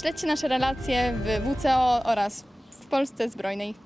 Śledźcie nasze relacje w WCO oraz w Polsce Zbrojnej.